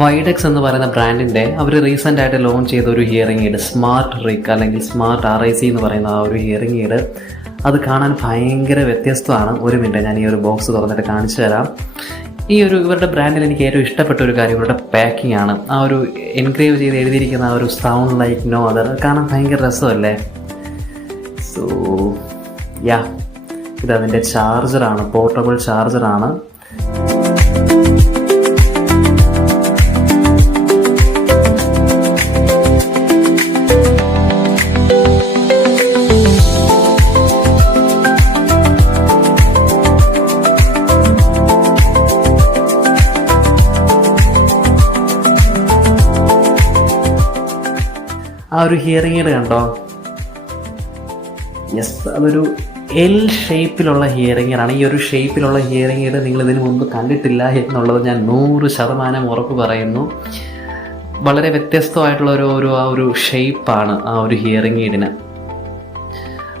വൈഡെക്സ് എന്ന് പറയുന്ന ബ്രാൻഡിൻ്റെ അവർ റീസെൻ്റ് ആയിട്ട് ലോഞ്ച് ചെയ്ത ഒരു ഹിയറിംഗ് എയ്ഡ് സ്മാർട്ട് റിക് അല്ലെങ്കിൽ സ്മാർട്ട് RIC എന്ന് പറയുന്ന ആ ഒരു ഹിയറിംഗ് എയ്ഡ് അത് കാണാൻ ഭയങ്കര വ്യത്യസ്തമാണ്. ഒരു മിനിറ്റ് ഞാൻ ഈ ഒരു ബോക്സ് തുറന്നിട്ട് കാണിച്ചു തരാം. ഇവരുടെ ബ്രാൻഡിൽ എനിക്ക് ഏറ്റവും ഇഷ്ടപ്പെട്ട ഒരു കാര്യം ഇവരുടെ പാക്കിംഗ് ആണ്. ആ ഒരു എൻഗ്രേവ് ചെയ്ത് എഴുതിയിരിക്കുന്ന ആ ഒരു സൗണ്ട് ലൈക്ക് നോ അതർ കാണാൻ ഭയങ്കര രസമല്ലേ. സോ ഇതതിൻ്റെ ചാർജറാണ്, പോർട്ടബിൾ ചാർജറാണ്. ആ ഒരു ഹിയറിംഗ് എയ്ഡ് കണ്ടോ? യെസ്, അതൊരു L ഷേപ്പിലുള്ള ഹിയറിംഗ് എയ്ഡാണ്. ഈ ഒരു ഷേപ്പിലുള്ള ഹിയറിംഗ് എയ്ഡ് നിങ്ങൾ ഇതിനു മുമ്പ് കണ്ടിട്ടില്ല എന്നുള്ളത് ഞാൻ 100% ഉറപ്പ് പറയുന്നു. വളരെ വ്യത്യസ്തമായിട്ടുള്ള ആ ഒരു ഷേപ്പാണ് ആ ഒരു ഹിയറിംഗ് എയ്ഡിന്.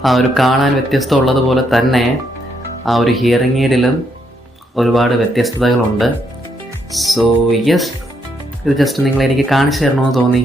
ആ ഒരു കാണാൻ വ്യത്യസ്തമുള്ളതുപോലെ തന്നെ ആ ഒരു ഹിയറിംഗ് എയ്ഡിലും ഒരുപാട് വ്യത്യസ്തതകളുണ്ട്. സോ യെസ്, ഇത് ജസ്റ്റ് എനിക്ക് കാണിച്ചു തരണമെന്ന് തോന്നി.